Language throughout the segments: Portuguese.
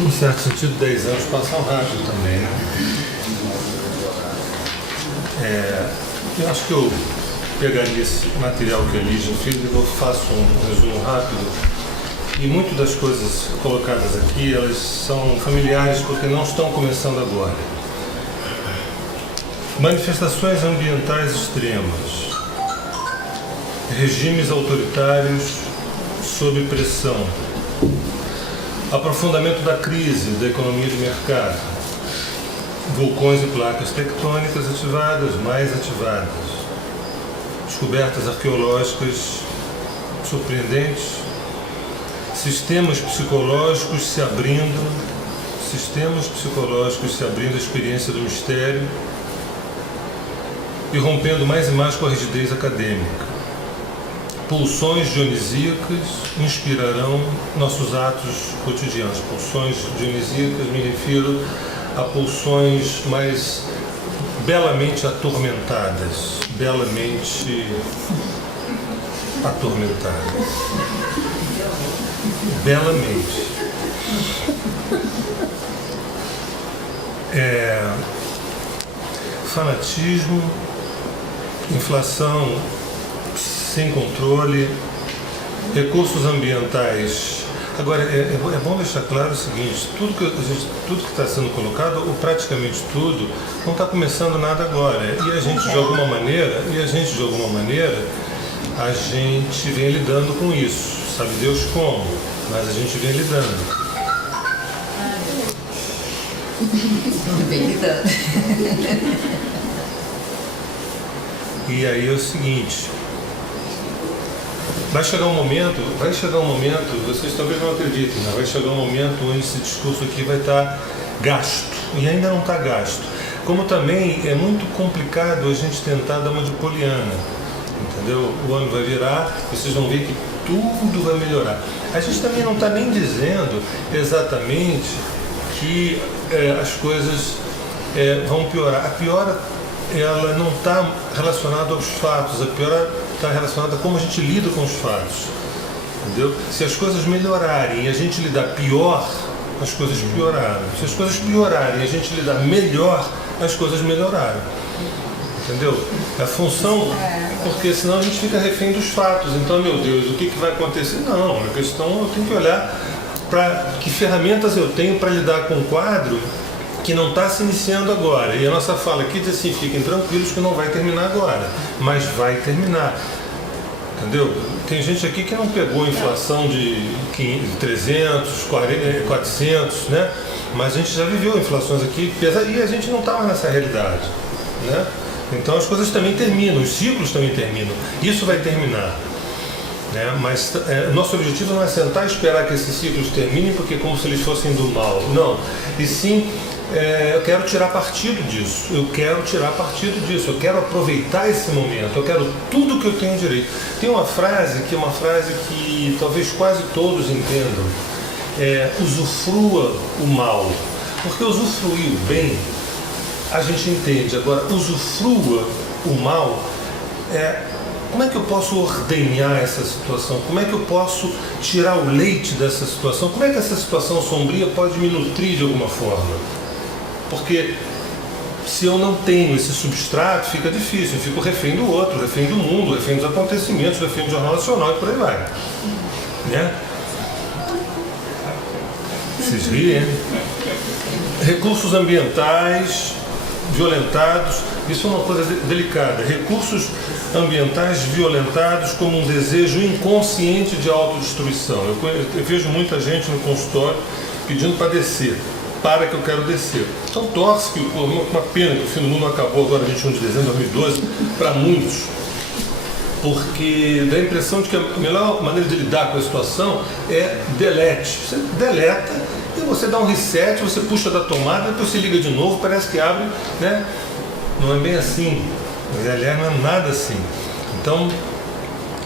Em certo sentido, 10 anos passam rápido também, né? Eu acho que eu pegaria esse material que a Lígia fez e eu faço um resumo rápido. E muitas das coisas colocadas aqui, elas são familiares porque não estão começando agora. Manifestações ambientais extremas, regimes autoritários sob pressão, aprofundamento da crise da economia de mercado, vulcões e placas tectônicas ativadas, mais ativadas, descobertas arqueológicas surpreendentes, sistemas psicológicos se abrindo à experiência do mistério e rompendo mais e mais com a rigidez acadêmica. Pulsões dionisíacas inspirarão nossos atos cotidianos. Pulsões dionisíacas, me refiro a pulsões mais belamente atormentadas. Belamente atormentadas. Belamente. Fanatismo, inflação sem controle, recursos ambientais. Agora, é bom deixar claro o seguinte, tudo que está sendo colocado, ou praticamente tudo, não está começando nada agora. E a gente, de alguma maneira, a gente vem lidando com isso. Sabe Deus como, mas a gente vem lidando. Vem lidando. E aí é o seguinte, vai chegar um momento, vocês talvez não acreditem, mas vai chegar um momento onde esse discurso aqui vai estar gasto, e ainda não está gasto. Como também é muito complicado a gente tentar dar uma de poliana, entendeu? O ano vai virar, vocês vão ver que tudo vai melhorar. A gente também não está nem dizendo exatamente que as coisas vão piorar. A piora, ela não está relacionada aos fatos, a piora está relacionada a como a gente lida com os fatos, entendeu? Se as coisas melhorarem e a gente lidar pior, as coisas pioraram. Se as coisas piorarem e a gente lidar melhor, as coisas melhoraram, entendeu? A função, porque senão a gente fica refém dos fatos. Então, meu Deus, o que vai acontecer? Não, a questão, eu tenho que olhar para que ferramentas eu tenho para lidar com um quadro que não está se iniciando agora. E a nossa fala aqui diz assim, fiquem tranquilos que não vai terminar agora, mas vai terminar. Entendeu? Tem gente aqui que não pegou a inflação de 300, 400, né? Mas a gente já viveu inflações aqui e a gente não estava nessa realidade, né? Então as coisas também terminam, os ciclos também terminam. Isso vai terminar. Né? Mas nosso objetivo não é sentar e esperar que esses ciclos terminem porque como se eles fossem do mal. Não. E sim, eu quero tirar partido disso. Eu quero aproveitar esse momento. Eu quero tudo que eu tenho direito. Tem uma frase que talvez quase todos entendam. Usufrua o mal. Porque usufruir o bem, a gente entende. Agora, usufrua o mal como é que eu posso ordenhar essa situação? Como é que eu posso tirar o leite dessa situação? Como é que essa situação sombria pode me nutrir de alguma forma? Porque se eu não tenho esse substrato, fica difícil. Eu fico refém do outro, refém do mundo, refém dos acontecimentos, refém do Jornal Nacional e por aí vai. Né? Vocês riem, hein? Recursos ambientais violentados, isso é uma coisa delicada. Recursos ambientais violentados como um desejo inconsciente de autodestruição. Eu vejo muita gente no consultório pedindo para descer. Para que eu quero descer. Então torce que uma pena que o fim do mundo acabou agora 21 de dezembro de 2012 para muitos, porque dá a impressão de que a melhor maneira de lidar com a situação é delete. Você deleta e você dá um reset, você puxa da tomada, depois você liga de novo, parece que abre, né? Não é bem assim. Aliás, não é nada assim. Então,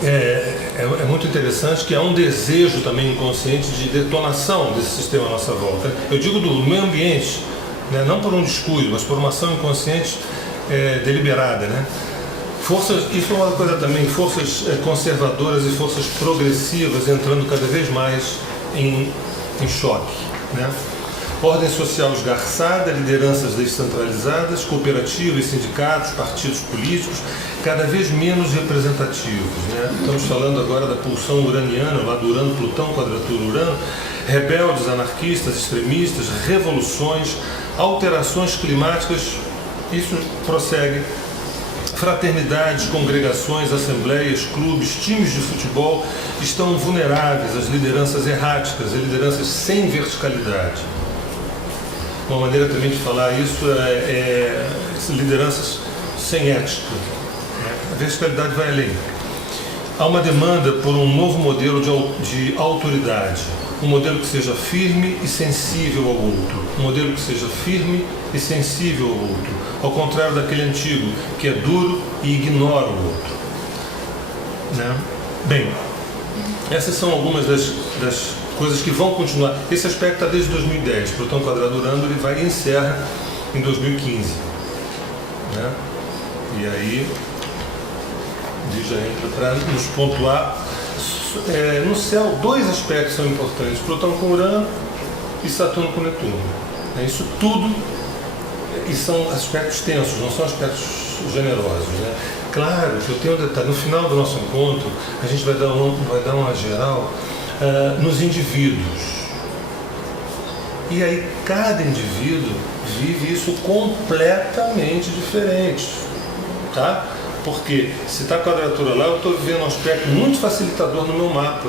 é muito interessante que há um desejo também inconsciente de detonação desse sistema à nossa volta. Eu digo do meio ambiente, né? Não por um descuido, mas por uma ação inconsciente deliberada, né? Isso é uma coisa também, forças conservadoras e forças progressivas entrando cada vez mais em choque, né? Ordem social esgarçada, lideranças descentralizadas, cooperativas, sindicatos, partidos políticos, cada vez menos representativos, né? Estamos falando agora da pulsão uraniana, lá do Urano, Plutão, quadratura Urano, rebeldes, anarquistas, extremistas, revoluções, alterações climáticas, isso prossegue. Fraternidades, congregações, assembleias, clubes, times de futebol estão vulneráveis às lideranças erráticas, às lideranças sem verticalidade. Uma maneira também de falar isso é lideranças sem ética. A verticalidade vai além. Há uma demanda por um novo modelo de autoridade, um modelo que seja firme e sensível ao outro, um modelo que seja firme e sensível ao outro, ao contrário daquele antigo, que é duro e ignora o outro. Né? Bem, essas são algumas das coisas que vão continuar. Esse aspecto está desde 2010, Plutão quadrado Urano, ele vai e encerra em 2015. Né? E aí, ele já entra para nos pontuar. No céu, dois aspectos são importantes, Plutão com Urano e Saturno com Netuno. Isso tudo, e são aspectos tensos, não são aspectos generosos. Né? Claro que eu tenho um detalhe, no final do nosso encontro, a gente vai dar uma geral nos indivíduos. E aí cada indivíduo vive isso completamente diferente. Tá? Porque se está a quadratura lá, eu estou vivendo um aspecto muito facilitador no meu mapa.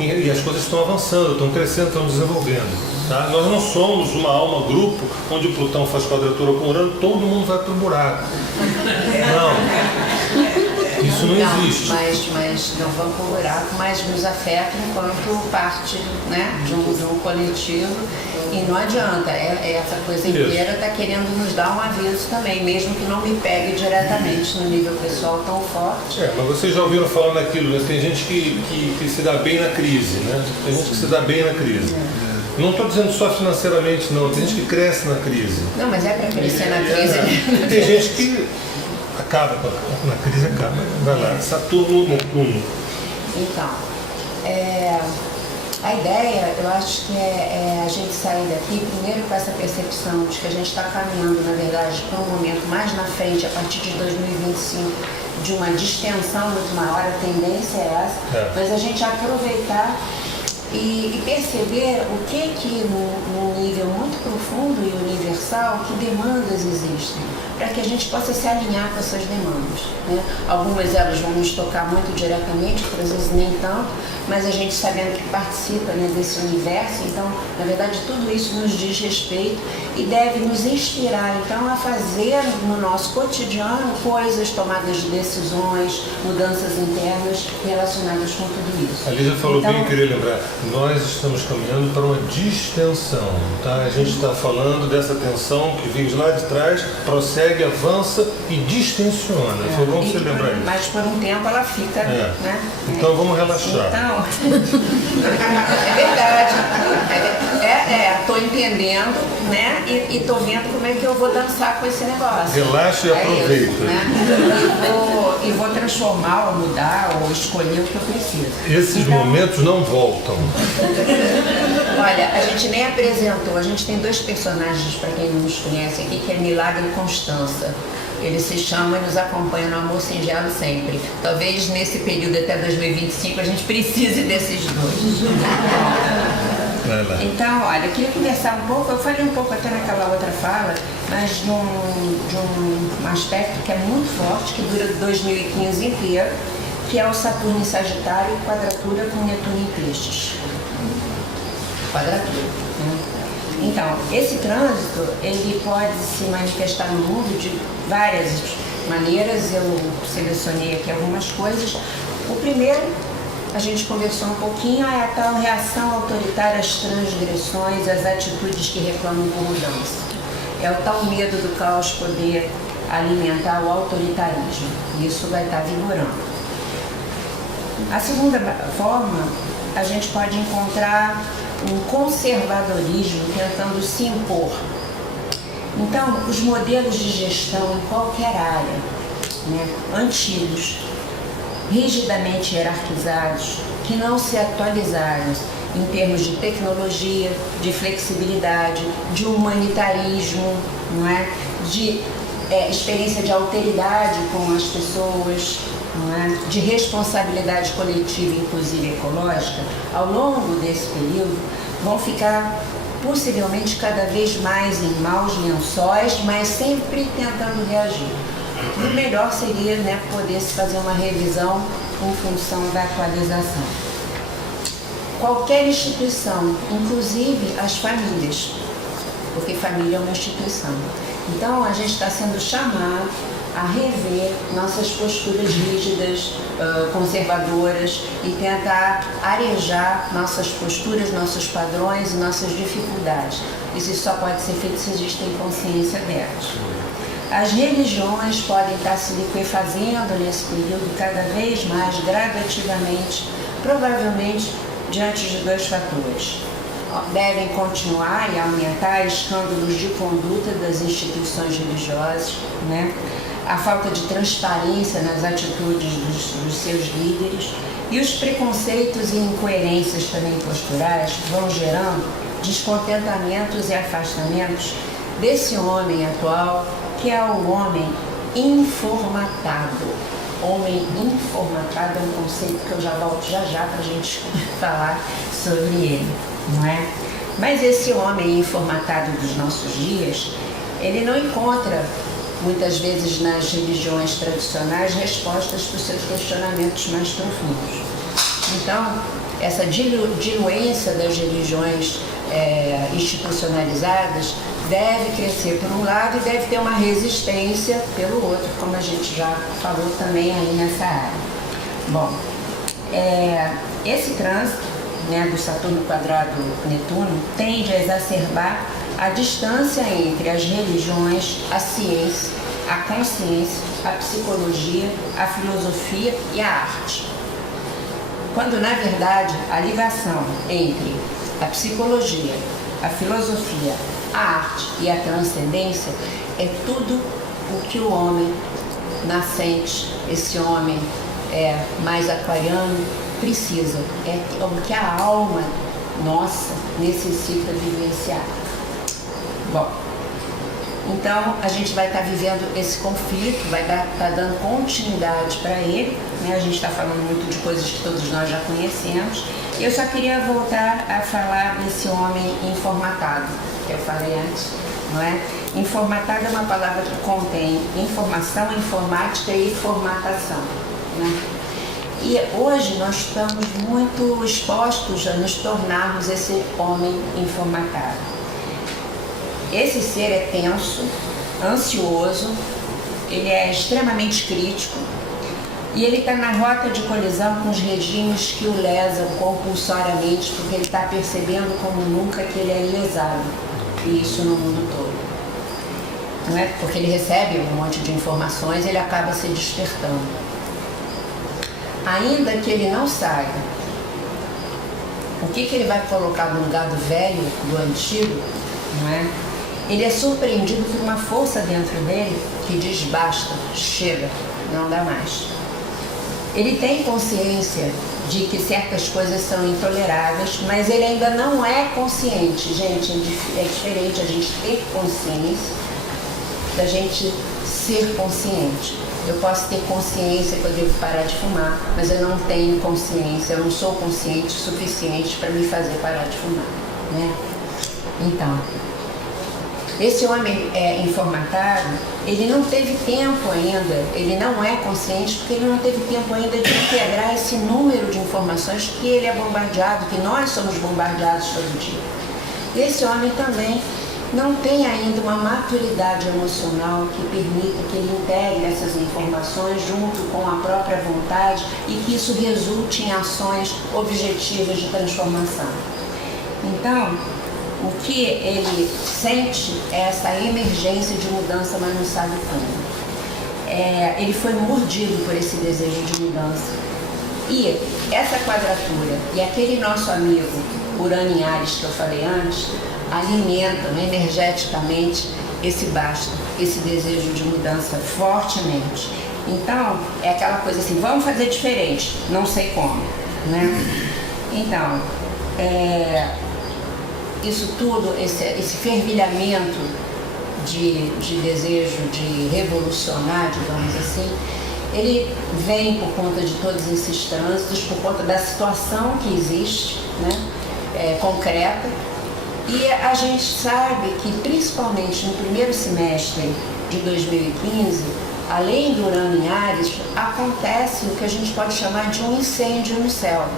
E as coisas estão avançando, estão crescendo, estão desenvolvendo. Tá? Nós não somos uma alma grupo onde o Plutão faz quadratura com Urano, todo mundo vai para o buraco. Não. Isso não existe. Mas não vamos para o buraco, mas nos afeta enquanto parte, né, de um coletivo. E não adianta, essa coisa inteira está querendo nos dar um aviso também, mesmo que não me pegue diretamente no nível pessoal tão forte. Mas vocês já ouviram falar naquilo, né? Tem gente que se dá bem na crise, né? Tem gente que se dá bem na crise. Não estou dizendo só financeiramente, não. Tem gente que cresce na crise. Não, mas é para crescer na crise. Tem gente que acaba na crise, acaba. Vai lá, Saturno, Netuno. Então, a ideia, eu acho que é a gente sair daqui primeiro com essa percepção de que a gente está caminhando, na verdade, para um momento mais na frente, a partir de 2025, de uma distensão muito maior, a tendência é essa, mas a gente aproveitar e perceber o que num nível muito profundo e universal, que demandas existem, para que a gente possa se alinhar com essas demandas. Né? Algumas elas vão nos tocar muito diretamente, outras vezes nem tanto, mas a gente sabendo que participa, né, desse universo, então, na verdade, tudo isso nos diz respeito e deve nos inspirar, então, a fazer no nosso cotidiano coisas, tomadas de decisões, mudanças internas relacionadas com tudo isso. A Lígia falou bem, eu queria lembrar, nós estamos caminhando para uma distensão, tá? A gente está falando dessa tensão que vem de lá de trás, prossegue, avança e distensiona. Foi bom você lembrar isso. Mas por um tempo ela fica, né? Então vamos relaxar. Então, é verdade. Estou entendendo, né? E estou vendo como é que eu vou dançar com esse negócio. Relaxa e aproveita. Isso, né? E vou transformar, ou mudar, ou escolher o que eu preciso. Esses momentos não voltam. Olha, a gente nem apresentou, a gente tem dois personagens, para quem não nos conhece aqui, que é Milagre e Constança. Eles se chamam e nos acompanham no Amor Singelo sempre. Talvez nesse período até 2025 a gente precise desses dois. Então, olha, eu queria conversar um pouco, eu falei um pouco até naquela outra fala, mas de um aspecto que é muito forte, que dura 2015 inteiro, que é o Saturno em Sagitário e quadratura com Netuno em Peixes. Quadratura, né? Então, esse trânsito, ele pode se manifestar no mundo de várias maneiras. Eu selecionei aqui algumas coisas. O primeiro, a gente conversou um pouquinho, é a tal reação autoritária às transgressões, às atitudes que reclamam por mudança. É o tal medo do caos poder alimentar o autoritarismo. Isso vai estar vigorando. A segunda forma, a gente pode encontrar um conservadorismo tentando se impor. Então, os modelos de gestão em qualquer área, né, antigos, rigidamente hierarquizados, que não se atualizaram em termos de tecnologia, de flexibilidade, de humanitarismo, não é? De experiência de alteridade com as pessoas, não é? De responsabilidade coletiva, inclusive ecológica, ao longo desse período, vão ficar possivelmente cada vez mais em maus lençóis, mas sempre tentando reagir. E o melhor seria, né, poder se fazer uma revisão em função da atualização. Qualquer instituição, inclusive as famílias, porque família é uma instituição. Então, a gente está sendo chamado a rever nossas posturas rígidas, conservadoras e tentar arejar nossas posturas, nossos padrões e nossas dificuldades. Isso só pode ser feito se a gente tem consciência delas. As religiões podem estar se liquefazendo nesse período cada vez mais, gradativamente, provavelmente diante de dois fatores. Devem continuar e aumentar escândalos de conduta das instituições religiosas, né? A falta de transparência nas atitudes dos seus líderes e os preconceitos e incoerências também posturais vão gerando descontentamentos e afastamentos desse homem atual, que é o homem informatado. Homem informatado é um conceito que eu já volto já para a gente falar sobre ele, não é? Mas esse homem informatado dos nossos dias, ele não encontra, muitas vezes nas religiões tradicionais, respostas para os seus questionamentos mais profundos. Então, essa diluência das religiões institucionalizadas deve crescer por um lado e deve ter uma resistência pelo outro, como a gente já falou também aí nessa área. Bom, esse trânsito, né, do Saturno quadrado Netuno tende a exacerbar a distância entre as religiões, a ciência, a consciência, a psicologia, a filosofia e a arte. Quando, na verdade, a ligação entre a psicologia, a filosofia, a arte e a transcendência é tudo o que o homem nascente, esse homem mais aquariano, precisa, é o que a alma nossa necessita vivenciar. Bom, então a gente vai estar vivendo esse conflito, vai estar dando continuidade para ele, né? A gente está falando muito de coisas que todos nós já conhecemos. Eu só queria voltar a falar desse homem informatado, que eu falei antes, não é? Informatado é uma palavra que contém informação, informática e formatação, né? E hoje nós estamos muito expostos a nos tornarmos esse homem informatado. Esse ser é tenso, ansioso, ele é extremamente crítico e ele está na rota de colisão com os regimes que o lesam compulsoriamente, porque ele está percebendo como nunca que ele é lesado, e isso no mundo todo. Não é? Porque ele recebe um monte de informações e ele acaba se despertando. Ainda que ele não saiba o que ele vai colocar no lugar do velho, do antigo, não é? Ele é surpreendido por uma força dentro dele que diz basta, chega, não dá mais. Ele tem consciência de que certas coisas são intoleráveis, mas ele ainda não é consciente. Gente, é diferente a gente ter consciência da gente ser consciente. Eu posso ter consciência que eu devo parar de fumar, mas eu não tenho consciência, eu não sou consciente o suficiente para me fazer parar de fumar, né? Então, esse homem informatado, ele não teve tempo ainda, ele não é consciente porque ele não teve tempo ainda de integrar esse número de informações que ele é bombardeado, que nós somos bombardeados todo dia. Esse homem também não tem ainda uma maturidade emocional que permita que ele integre essas informações junto com a própria vontade e que isso resulte em ações objetivas de transformação. Então, o que ele sente é essa emergência de mudança, mas não sabe como. Ele foi mordido por esse desejo de mudança. E essa quadratura e aquele nosso amigo Urano em Áries que eu falei antes, alimentam energeticamente esse basta, esse desejo de mudança fortemente. Então, é aquela coisa assim, vamos fazer diferente, não sei como, né? Então, isso tudo, esse fervilhamento de desejo de revolucionar, digamos assim, ele vem por conta de todos esses trânsitos, por conta da situação que existe, né, concreta. E a gente sabe que, principalmente no primeiro semestre de 2015, além do Urano em Áries, acontece o que a gente pode chamar de um incêndio no céu.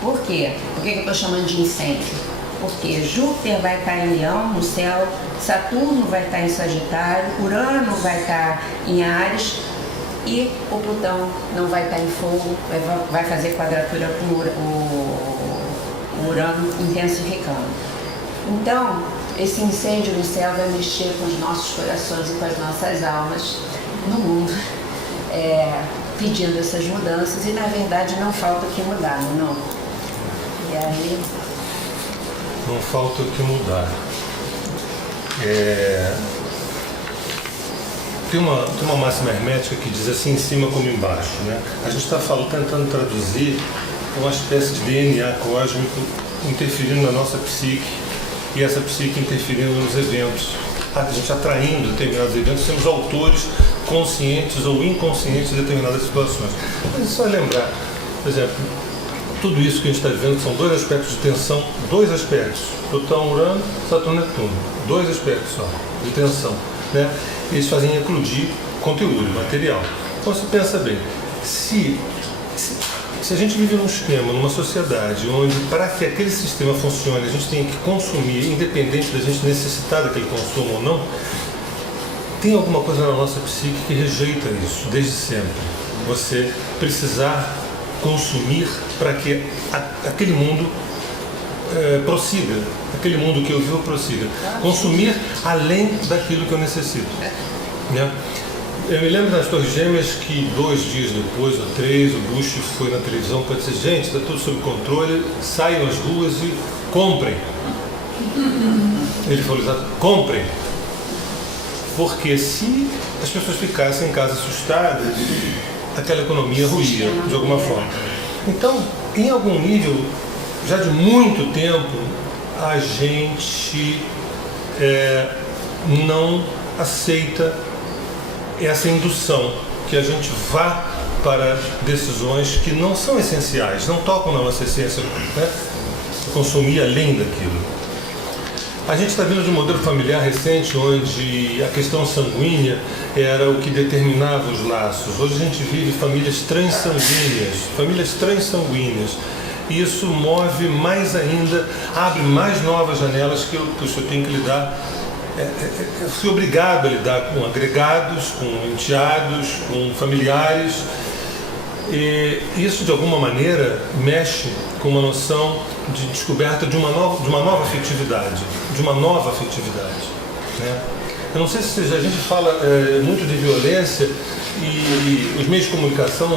Por quê? Por que eu estou chamando de incêndio? Porque Júpiter vai estar em Leão, no céu, Saturno vai estar em Sagitário, Urano vai estar em Áries e o Plutão não vai estar em Fogo, vai fazer quadratura com o Urano intensificando. Então, esse incêndio no céu vai mexer com os nossos corações e com as nossas almas no mundo, pedindo essas mudanças, e na verdade não falta o que mudar, não. E aí... Não falta o que mudar. Tem uma máxima hermética que diz assim, em cima como embaixo, né? A gente está tentando traduzir uma espécie de DNA cósmico interferindo na nossa psique, e essa psique interferindo nos eventos. A gente atraindo determinados eventos, somos autores conscientes ou inconscientes de determinadas situações. Mas isso vai lembrar, por exemplo, tudo isso que a gente está vivendo são dois aspectos de tensão, dois aspectos, Plutão, Urano, Saturno, Netuno, dois aspectos só de tensão, né? Eles fazem eclodir conteúdo, material. Então você pensa bem, se a gente vive num esquema, numa sociedade onde para que aquele sistema funcione a gente tem que consumir, independente da gente necessitar daquele consumo ou não, tem alguma coisa na nossa psique que rejeita isso desde sempre. Você precisar consumir para que aquele mundo prossiga, aquele mundo que eu vivo prossiga. Consumir além daquilo que eu necessito. Né? Eu me lembro nas Torres Gêmeas que 2 dias depois, ou 3, o Bush foi na televisão para dizer, gente, está tudo sob controle, saiam às ruas e comprem. Ele falou exato, comprem. Porque se as pessoas ficassem em casa assustadas, aquela economia ruía, de alguma forma. Então, em algum nível, já de muito tempo, a gente não aceita essa indução, que a gente vá para decisões que não são essenciais, não tocam na nossa essência, né? Consumir além daquilo. A gente está vindo de um modelo familiar recente onde a questão sanguínea era o que determinava os laços. Hoje a gente vive famílias transsanguíneas. E isso move mais ainda, abre mais novas janelas que eu tenho que lidar. Eu fui obrigado a lidar com agregados, com enteados, com familiares. E isso, de alguma maneira, mexe com uma noção de descoberta de uma nova afetividade, né? Eu não sei se a gente fala muito de violência e os meios de comunicação